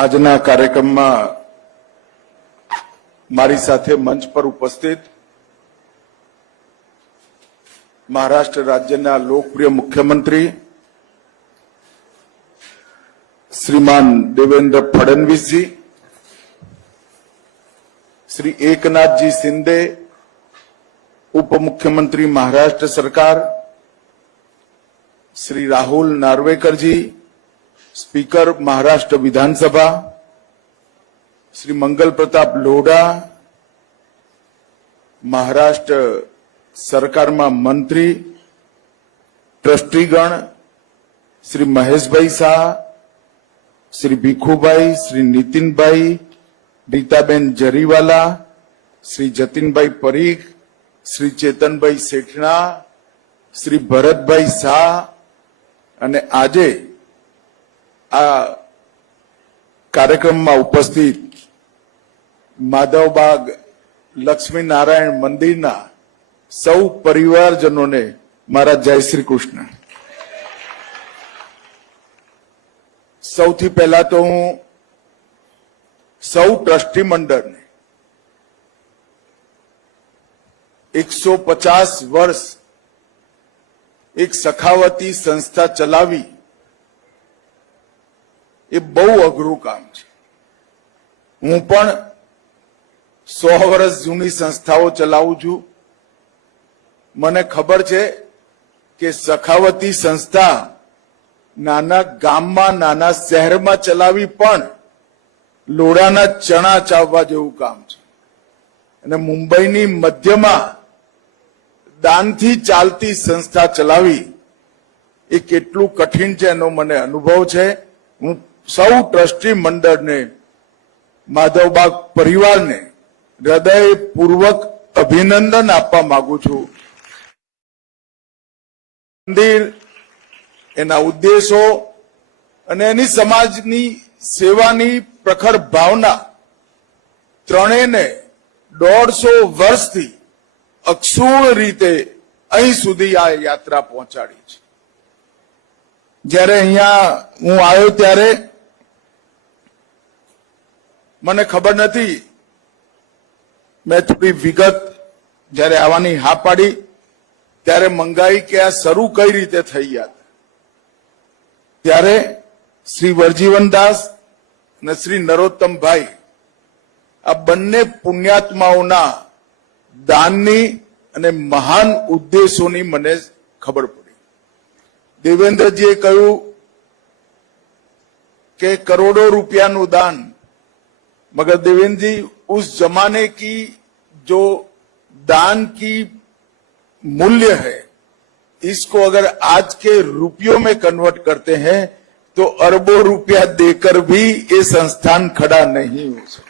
આજના કાર્યક્રમમાં મારી સાથે મંચ પર ઉપસ્થિત મહારાષ્ટ્ર રાજ્યના લોકપ્રિય મુખ્યમંત્રી શ્રીમાન દેવેન્દ્ર ફડણવીસજી, શ્રી એકનાથજી શિંદે, उपमुख्यमंत्री महाराष्ट्र सरकार, श्री राहुल नार्वेकरजी, स्पीकर महाराष्ट्र विधानसभा, श्री मंगल प्रताप लोढ़ा, महाराष्ट्र सरकार में मंत्री, ट्रस्टीगण, श्री महेशभाई शाह, श्री भीखुभाई, श्री नितिनभाई, रीताबेन जरीवाला, श्री जतिनभाई परीख, श्री चेतनभाई सेठना, श्री भरतभाई शाह અને આજે આ કાર્યક્રમમાં ઉપસ્થિત માધવબાગ લક્ષ્મીનારાયણ મંદિરના સૌ પરિવારજનોને મારા જય શ્રી કૃષ્ણ। સૌથી પહેલા તો હું સૌ ટ્રસ્ટી મંડળને 150 વર્ષ એક સખાવતી સંસ્થા ચલાવી એ બહુ અઘરું કામ છે। હું પણ 100 વર્ષ જૂની સંસ્થાઓ ચલાવું છું। મને ખબર છે કે સખાવતી સંસ્થા નાના ગામમાં નાના શહેરમાં ચલાવી પણ લોડાના ચણા ચાવવા જેવું કામ છે। અને મુંબઈની મધ્યમાં દાનથી ચાલતી સંસ્થા ચલાવી એ કેટલું કઠિન છે એનો મને અનુભવ છે। હું સૌ ટ્રસ્ટી મંડળને, માધવબાગ પરિવારને હૃદયપૂર્વક અભિનંદન આપવા માંગુ છું। મંદિર, એના ઉદ્દેશો અને એની સમાજની સેવાની પ્રખર ભાવના ત્રણેયને 150 વર્ષથી અક્ષુણ રીતે અહીં સુધી આ યાત્રા પહોંચાડી છે। જ્યારે અહીંયા હું આવ્યો ત્યારે મને ખબર નથી, મેં થોડી વિગત જ્યારે આવવાની હા પાડી ત્યારે મંગાઈ કે આ શરૂ કઈ રીતે થઈ યાદ, ત્યારે શ્રી વરજીવનદાસ અને શ્રી નરોત્તમભાઈ આ બંને પુણ્યાત્માઓના દાનની અને મહાન ઉદ્દેશોની મને ખબર પડી। દેવેન્દ્રજીએ કહ્યું કે કરોડો रुपयाનું दान, मगर देवेंद्र जी उस जमाने की जो दान की मूल्य है, इसको अगर आज के रुपयों में कन्वर्ट करते हैं तो अरबों रुपया देकर भी ये संस्थान खड़ा नहीं हो सकता।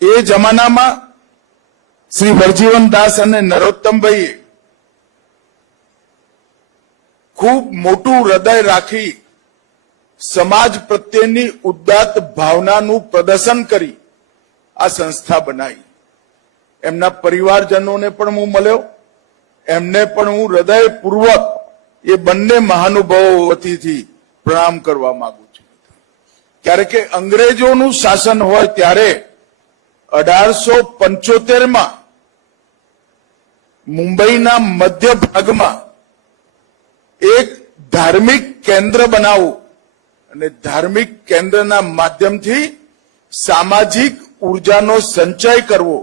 એ જમાનામાં શ્રી વરજીવનદાસ અને નરોત્તમભાઈએ ખૂબ મોટું હૃદય રાખી સમાજ પ્રત્યેની ઉદાત્ત ભાવનાનું પ્રદર્શન કરી આ સંસ્થા બનાવી। એમના પરિવારજનોને પણ હું મળ્યો, એમને પણ હું હૃદયપૂર્વક એ બંને મહાનુભાવો વતીથી પ્રણામ કરવા માંગુ છું। ક્યારે કે અંગ્રેજોનું શાસન હોય ત્યારે 1875 મુંબઈના મધ્ય ભાગમાં એક ધાર્મિક કેન્દ્ર બનાવવું અને ધાર્મિક કેન્દ્રના માધ્યમથી સામાજિક ઉર્જાનો સંચય કરવો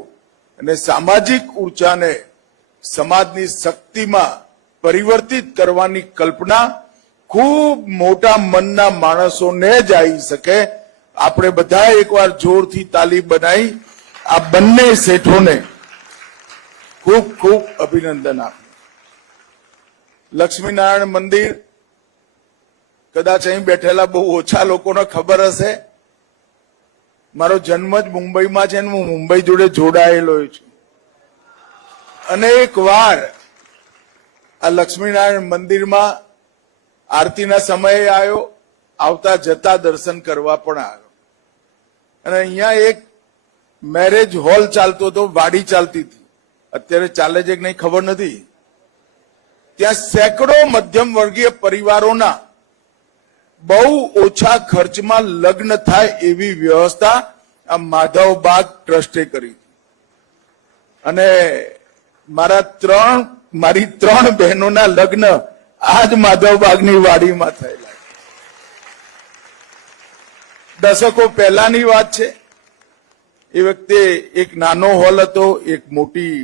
અને સામાજિક ઉર્જાને સમાજની શક્તિમાં પરિવર્તિત કરવાની કલ્પના ખૂબ મોટા મનના માણસોને જ આવી શકે। આપણે બધા એકવાર જોરથી તાલી બનાવી આ બંને શેઠોને ખૂબ ખૂબ અભિનંદન આપે। લક્ષ્મીનારાયણ મંદિર કદાચ અહીં બેઠેલા બહુ ઓછા લોકોને ખબર હશે, મારો જન્મ જ મુંબઈમાં છે ને હું મુંબઈ જોડે જોડાયેલો છું। અનેક વાર આ લક્ષ્મીનારાયણ મંદિરમાં આરતીના સમયે આવ્યો, આવતા જતા દર્શન કરવા પણ આવ્યો। અને અહીંયા એક મેરેજ હોલ ચાલતો હતો, વાડી ચાલતી હતી, અત્યારે ચાલે છે કે નહીં ખબર નથી। ત્યાં સેંકડો મધ્યમ વર્ગીય પરિવારોના બહુ ઓછા ખર્ચમાં લગ્ન થાય એવી વ્યવસ્થા આ માધવબાગ ટ્રસ્ટે કરી અને મારી ત્રણ બહેનોના લગ્ન આજ માધવબાગની વાડીમાં થયેલા. દશકો પહેલાની વાત છે. એ વખતે એક નાનો હોલ હતો, એક મોટી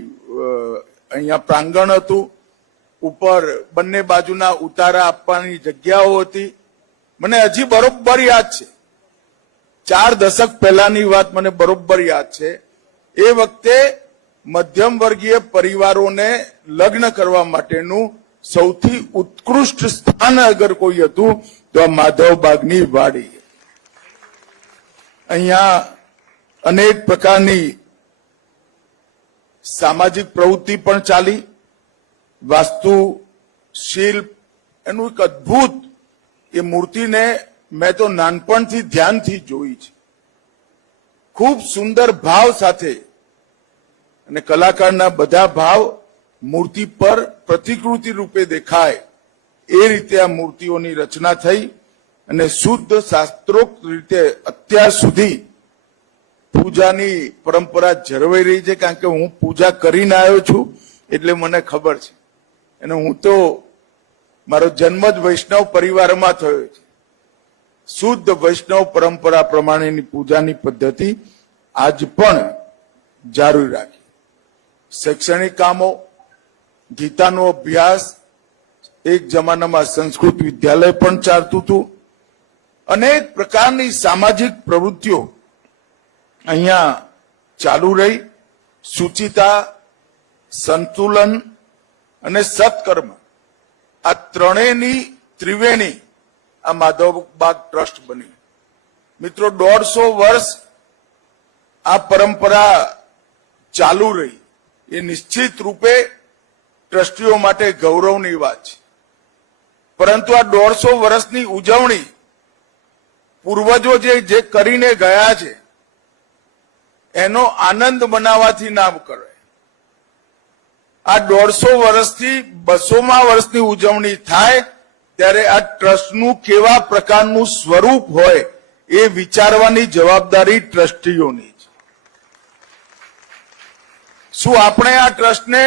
અહીંયા પ્રાંગણ હતું, ઉપર બંને બાજુના ઉતારા આપવાની જગ્યાઓ હતી. મને હજી બરોબર યાદ છે, 4 દશક પહેલાની વાત મને બરોબર યાદ છે. એ વખતે મધ્યમ વર્ગીય પરિવારોને લગ્ન કરવા માટેનું સૌથી ઉત્કૃષ્ટ સ્થાન અગર કોઈ હતું તો આ માધવબાગની વાડી. અહીંયા અનેક પ્રકારની સામાજિક પ્રવૃત્તિ પણ ચાલી. વાસ્તુ શિલ્પ એનું એક અદભુત, એ મૂર્તિને મેં તો નાનપણથી ધ્યાનથી જોઈ છે. ખૂબ સુંદર ભાવ સાથે અને કલાકારના બધા ભાવ મૂર્તિ પર પ્રતિકૃતિ રૂપે દેખાય એ રીતે આ મૂર્તિઓની રચના થઈ અને શુદ્ધ શાસ્ત્રોક્ત રીતે અત્યાર સુધી પૂજાની પરંપરા જળવાઈ રહી છે. કારણ કે હું પૂજા કરીને આવ્યો છું એટલે મને ખબર છે. અને હું તો મારો જન્મ જ વૈષ્ણવ પરિવારમાં થયો છે. શુદ્ધ વૈષ્ણવ પરંપરા પ્રમાણેની પૂજાની પદ્ધતિ આજ પણ જાળવી રાખી. શૈક્ષણિક કામો, ગીતાનો અભ્યાસ, એક જમાનામાં સંસ્કૃત વિદ્યાલય પણ ચાલતું હતું. અનેક પ્રકારની સામાજિક પ્રવૃત્તિઓ અહીંયા ચાલુ રહી. સુચિતા, સંતુલન અને સત્કર્મ, આ ત્રણેયની ત્રિવેણી આ માધવબાગ ટ્રસ્ટ બની. મિત્રો, 150 વર્ષ આ પરંપરા ચાલુ રહી એ નિશ્ચિત રૂપે ટ્રસ્ટીઓ માટે ગૌરવની વાત છે. પરંતુ આ 150 વર્ષની ઉજવણી પૂર્વજો જે કરીને ગયા છે એનો આનંદ મનાવવાથી ના કરે. આ 150 વર્ષથી 200મા વર્ષની ઉજવણી થાય ત્યારે આ ટ્રસ્ટનું કેવા પ્રકારનું સ્વરૂપ હોય એ વિચારવાની જવાબદારી ટ્રસ્ટીઓની છે. શું આપણે આ ટ્રસ્ટને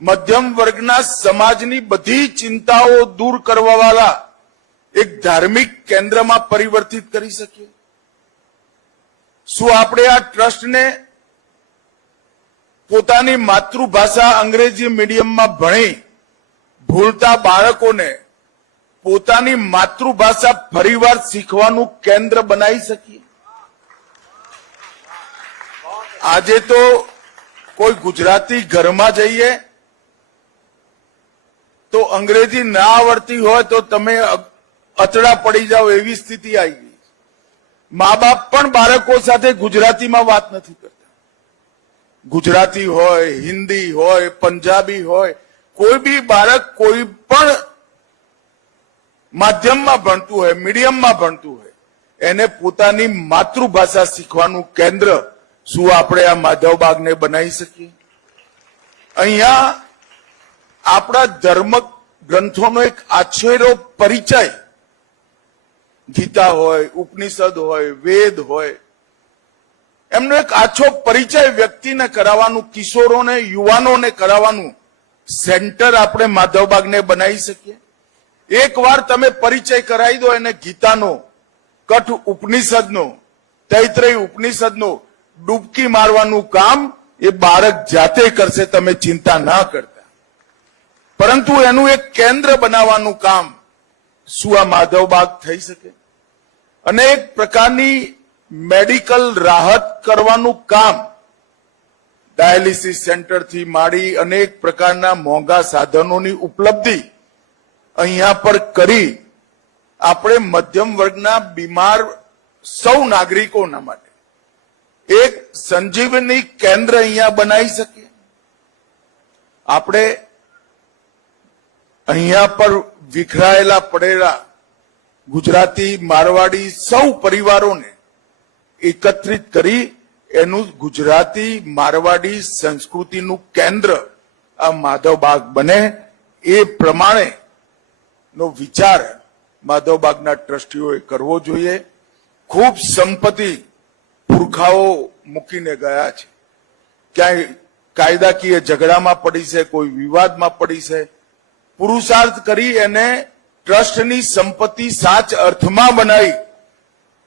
મધ્યમ વર્ગના સમાજની બધી ચિંતાઓ દૂર કરવા વાળા એક ધાર્મિક કેન્દ્રમાં પરિવર્તિત કરી શકીએ? શું આપણે આ ટ્રસ્ટને પોતાની માતૃભાષા અંગ્રેજી મીડિયમમાં ભણી ભૂલતા બાળકોને પોતાની માતૃભાષા ફરીવાર શીખવાનું કેન્દ્ર બનાવી શકીએ? આજે તો કોઈ ગુજરાતી ઘરમાં જઈએ તો અંગ્રેજી ના આવડતી હોય તો તમે અતડા પડી જાઓ એવી સ્થિતિ આવી ગઈ. મા બાપ પણ બાળકો સાથે ગુજરાતીમાં વાત નથી કરતા. ગુજરાતી હોય, હિન્દી હોય, પંજાબી હોય, કોઈ બી બાળક કોઈ પણ માધ્યમમાં ભણતું હોય, મીડિયમમાં ભણતું હોય, એને પોતાની માતૃભાષા શીખવાનું કેન્દ્ર શું આપણે આ માધવબાગને બનાવી શકીએ? અહીંયા આપણા ધર્મ ગ્રંથોનો એક આછેરો પરિચય, ગીતા હોય, ઉપનિષદ હોય, વેદ હોય, એમનો એક આછો પરિચય વ્યક્તિને કરાવવાનું, કિશોરોને, યુવાનોને કરાવવાનું સેન્ટર આપણે માધવબાગને બનાવી શકીએ. એકવાર તમે પરિચય કરાવી દો એને ગીતાનો, કઠ ઉપનિષદનો, તૈત્રેય ઉપનિષદનો, ડૂબકી મારવાનું કામ એ બાળક જાતે કરશે, તમે ચિંતા ના કરતા. પરંતુ એનું એક કેન્દ્ર બનાવવાનું કામ શું આ માધવબાગ થઈ શકે? અનેક પ્રકારની મેડિકલ રાહત કરવાનું કામ, ડાયાલિસિસ સેન્ટરથી માંડી અનેક પ્રકારના મોંઘા સાધનોની ઉપલબ્ધિ અહીંયા પર કરી આપણે મધ્યમ વર્ગના બીમાર સૌ નાગરિકોના માટે એક સંજીવની કેન્દ્ર અહીંયા બનાવી શકીએ. આપણે અહીંયા પર વિખરાયેલા પડેલા ગુજરાતી, મારવાડી સૌ પરિવારોને એકત્રિત કરી એનું ગુજરાતી મારવાડી સંસ્કૃતિનું કેન્દ્ર આ માધવબાગ બને એ પ્રમાણે નો વિચાર માધવબાગના ટ્રસ્ટીઓએ કરવો જોઈએ. ખૂબ સંપત્તિ પુરખાઓ મૂકીને ગયા છે. ક્યાંય કાયદાકીય ઝઘડામાં પડી છે, કોઈ વિવાદમાં પડી છે. પુરુષાર્થ કરી એને ટ્રસ્ટની સંપત્તિ સાચ અર્થમાં બનાવી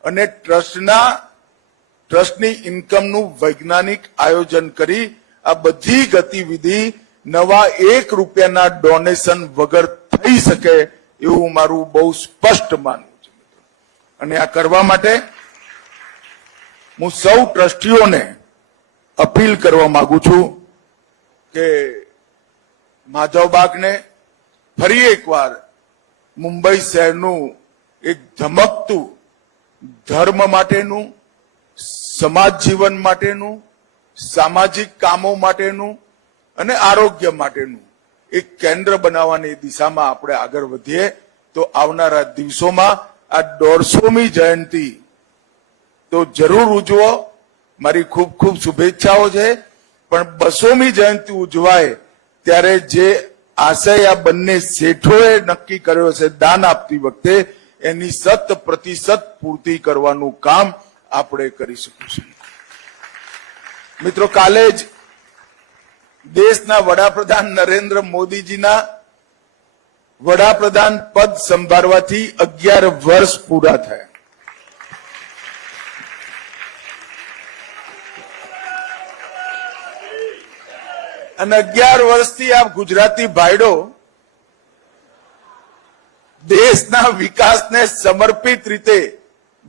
અને ટ્રસ્ટની ઇન્કમનું વૈજ્ઞાનિક આયોજન કરી આ બધી ગતિવિધિ નવા 1 રૂપિયાના ડોનેશન વગર થઈ શકે એવું મારું બહુ સ્પષ્ટ માનવું છે. અને આ કરવા માટે હું સૌ ટ્રસ્ટીઓને અપીલ કરવા માંગુ છું કે માધવબાગને ફરી એકવાર મુંબઈ શહેરનું એક ધમકતું ધર્મ માટેનું, સમાજ જીવન માટેનું, સામાજિક કામો માટેનું અને આરોગ્ય માટેનું એક કેન્દ્ર બનાવવાની દિશામાં આપણે આગળ વધીએ તો આવનારા દિવસોમાં આ 150મી જયંતિ તો જરૂર ઉજવો. મારી ખૂબ ખૂબ શુભેચ્છાઓ છે. પણ 200મી જયંતિ ઉજવાય ત્યારે જે આશય આ બંને શેઠોએ નક્કી કર્યો છે દાન આપતી વખતે, એની 100% પૂર્તિ કરવાનું કામ આપણે કરી શકીશું. મિત્રો, કાલે જ દેશના વડાપ્રધાન નરેન્દ્ર મોદીજીના વડાપ્રધાન પદ સંભાળવાથી 11 વર્ષ પૂરા થયા. અને 11 વર્ષથી આ ગુજરાતી ભાઈડો દેશના વિકાસને સમર્પિત રીતે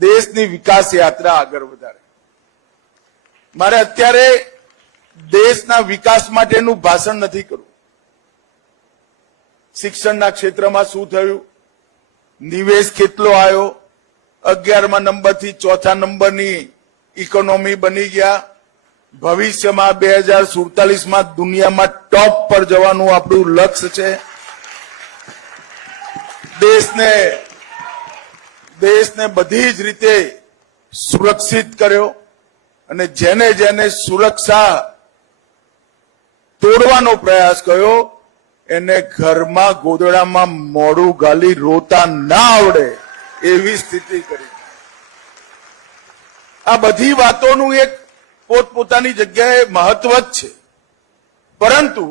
દેશની વિકાસ યાત્રા આગળ વધારે. મારે અત્યારે દેશના વિકાસ માટેનું ભાષણ નથી કરવું. શિક્ષણના ક્ષેત્રમાં શું થયું, નિવેશ કેટલો આવ્યો, 11મા નંબરથી 4થા નંબરની ઇકોનોમી બની ગયા. ભવિષ્યમાં 2047માં દુનિયામાં ટોપ પર જવાનું આપણું લક્ષ્ય છે. દેશને બધી જ રીતે સુરક્ષિત કર્યો અને જેને જેને સુરક્ષા તોડવાનો પ્રયાસ કર્યો એને ઘરમાં ગોદડામાં મોઢું ગાલી રોતા ના આવડે એવી સ્થિતિ કરી. આ બધી વાતોનું એક પોતપોતાની જગ્યાએ મહત્વ જ છે, પરંતુ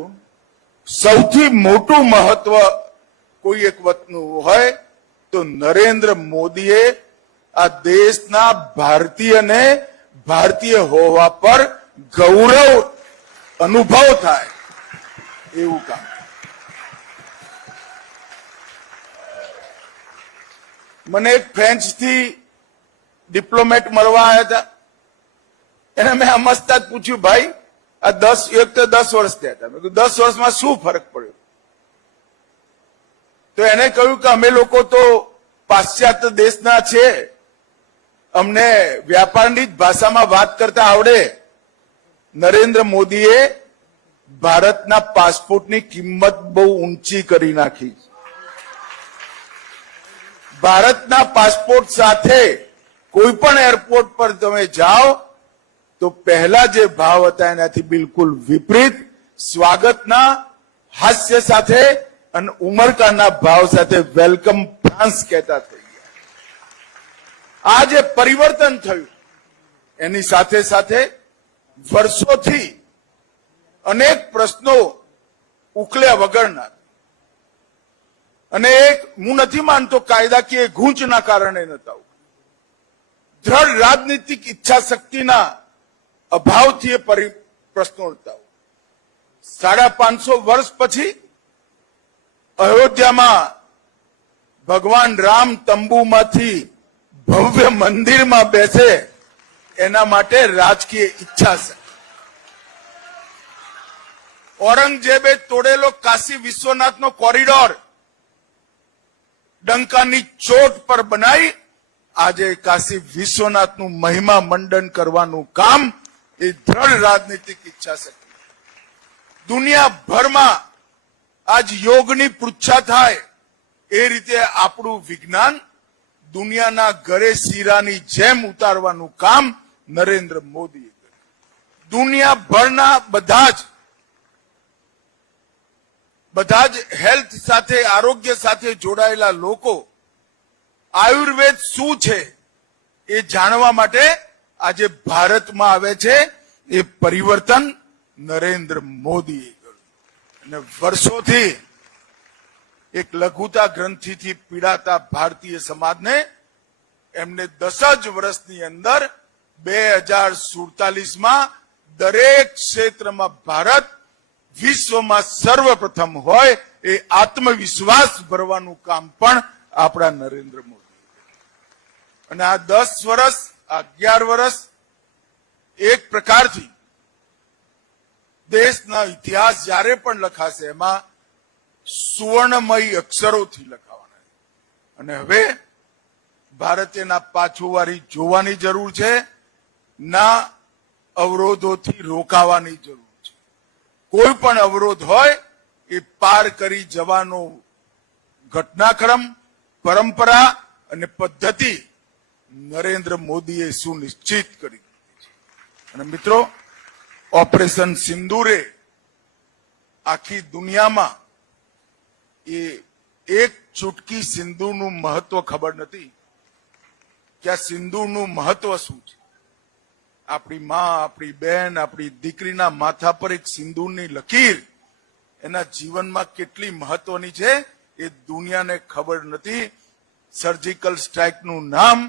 સૌથી મોટું મહત્વ કોઈ એક વાતનું હોય તો નરેન્દ્ર મોદીએ આ દેશના ભારતીયને ભારતીય હોવા પર ગૌરવ અનુભવ થાય એવું કામ. મને એક ફ્રેન્ચથી ડિપ્લોમેટ મળવા આવ્યા હતા. એને મેં સમજતા જ પૂછ્યું, ભાઈ આ 10 વર્ષ થયા હતા. મેં કીધું 10 વર્ષમાં શું ફરક પડ્યો? તો એને કહ્યું કે અમે લોકો તો પાશ્ચાત્ય દેશના છે, અમને વ્યાપારની જ ભાષામાં વાત કરતા આવડે. નરેન્દ્ર મોદીએ ભારતના પાસપોર્ટની કિંમત બહુ ઊંચી કરી નાખી. ભારતના પાસપોર્ટ સાથે કોઈ પણ એરપોર્ટ પર તમે જાઓ તો પહેલા જે ભાવ હતા એનાથી બિલકુલ વિપરીત સ્વાગતના હાસ્ય સાથે અને ઉમરકાના ભાવ સાથે વેલકમ ફ્રાન્સ કહેતા થઈ ગયા. આ જે પરિવર્તન થયું એની સાથે સાથે વર્ષોથી અનેક પ્રશ્નો ઉકલ્યા વગરના, અને એક હું નથી માનતો કાયદાકીય ગૂંચના કારણે નતા, દ્રઢ રાજનીતિક ઈચ્છા શક્તિના અભાવથી એ પ્રશ્નો હતા. 550 વર્ષ પછી અયોધ્યામાં ભગવાન રામ તંબુમાંથી ભવ્ય મંદિરમાં બેસે એના માટે રાજકીય ઈચ્છા છે. ઔરંગઝેબે તોડેલો કાશી વિશ્વનાથનો કોરિડોર ડંકાની ચોટ પર બનાવી આજે કાશી વિશ્વનાથનું મહિમા મંડન કરવાનું કામ એ દ્રઢ રાજનીતિક ઈચ્છા છે. દુનિયાભરમાં આજ યોગની પૃચ્છા થાય એ રીતે આપણું વિજ્ઞાન દુનિયાના ઘરે શીરાની જેમ ઉતારવાનું કામ નરેન્દ્ર મોદીએ કર્યું. દુનિયાભરના બધા જ હેલ્થ સાથે આરોગ્ય સાથે જોડાયેલા લોકો આયુર્વેદ શું છે એ જાણવા માટે આજે ભારતમાં આવે છે. એ પરિવર્તન નરેન્દ્ર મોદીએ કર્યું. અને વર્ષોથી એક લઘુતા ગ્રંથિથી પીડાતા ભારતીય સમાજને એમને 10 જ વર્ષની અંદર 2047માં દરેક ક્ષેત્રમાં ભારત વિશ્વમાં સર્વપ્રથમ હોય એ આત્મવિશ્વાસ ભરવાનું કામ પણ આપણા નરેન્દ્ર મોદી. અને આ 10 વર્ષ, આ 11 વર્ષ એક પ્રકારથી દેશના ઇતિહાસ જ્યારે પણ લખાશે એમાં સુવર્ણમય અક્ષરોથી લખાવાના. અને હવે ભારતે ના પાછુવારી જોવાની જરૂર છે, ના અવરોધોથી રોકાવાની જરૂર છે. કોઈ પણ અવરોધ હોય એ પાર કરી જવાનો ઘટનાક્રમ, પરંપરા અને પદ્ધતિ નરેન્દ્ર મોદીએ સુનિશ્ચિત કરી દીધી છે. અને મિત્રો, ઓપરેશન સિંદૂરે આખી દુનિયામાં એ એક ચૂટકી સિંદૂરનું મહત્વ ખબર નથી કે આ સિંદૂરનું મહત્વ શું છે. આપણી માં, આપણી બહેન, આપણી દીકરીના માથા પર એક સિંદૂરની લકીર એના જીવનમાં કેટલી મહત્વની છે એ દુનિયાને ખબર નથી. સર્જિકલ સ્ટ્રાઇકનું નામ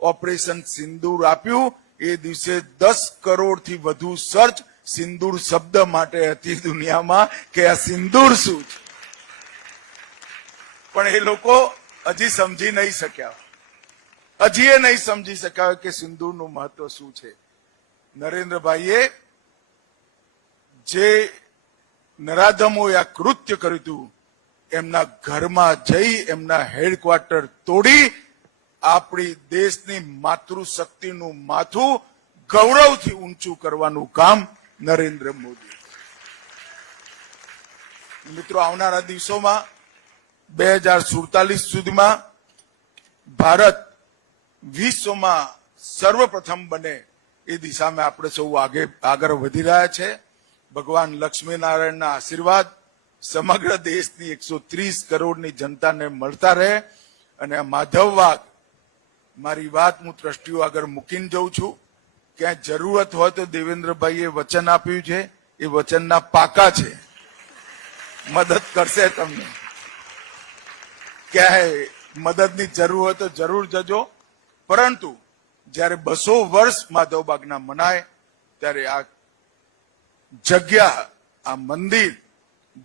ઓપરેશન સિંદૂર આપ્યું. એ દિવસે 10 કરોડથી વધુ સર્ચ સિંદૂર શબ્દ માટે હતી દુનિયામાં કે આ સિંદૂર શું છે. પણ એ લોકો હજી સમજી નહીં શક્યા, હજી એ નહીં સમજી શક્યા કે સિંદૂરનું મહત્વ શું છે. નરેન્દ્રભાઈએ જે નરાધમોએ આ કૃત્ય કર્યું હતું એમના ઘરમાં જઈ એમના હેડક્વાર્ટર તોડી આપણી દેશની માતૃશક્તિનું માથું ગૌરવથી ઊંચું કરવાનું કામ નરેન્દ્ર મોદી. મિત્રો, આવનારા દિવસોમાં 2047 સુધીમાં ભારત વિશ્વમાં સર્વપ્રથમ બને એ દિશામાં આપણે સૌ આગળ વધી રહ્યા છે. ભગવાન લક્ષ્મીનારાયણના આશીર્વાદ સમગ્ર દેશની 130 કરોડની જનતાને મળતા રહે. અને આ માધવ વાઘ, મારી વાત હું ટ્રસ્ટીઓ આગળ મૂકીને જઉં છું. ક્યાંય જરૂરત હોય તો દેવેન્દ્રભાઈએ વચન આપ્યું છે, એ વચનના પાકા છે, મદદ કરશે તમને. ક્યાંય મદદની જરૂર હોય તો જરૂર જજો. પરંતુ જ્યારે 200 વર્ષ માધવબાગના મનાય ત્યારે આ જગ્યા, આ મંદિર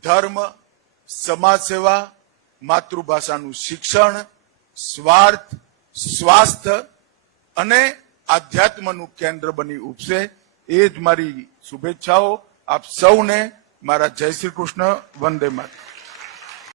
ધર્મ, સમાજ સેવા, માતૃભાષાનું શિક્ષણ, સ્વાર્થ, સ્વાસ્થ્ય અને આધ્યાત્મનું કેન્દ્ર બની ઉપસે. એ જ મારી શુભેચ્છાઓ. આપ સૌને મારા જય શ્રી કૃષ્ણ. વંદે માતરમ.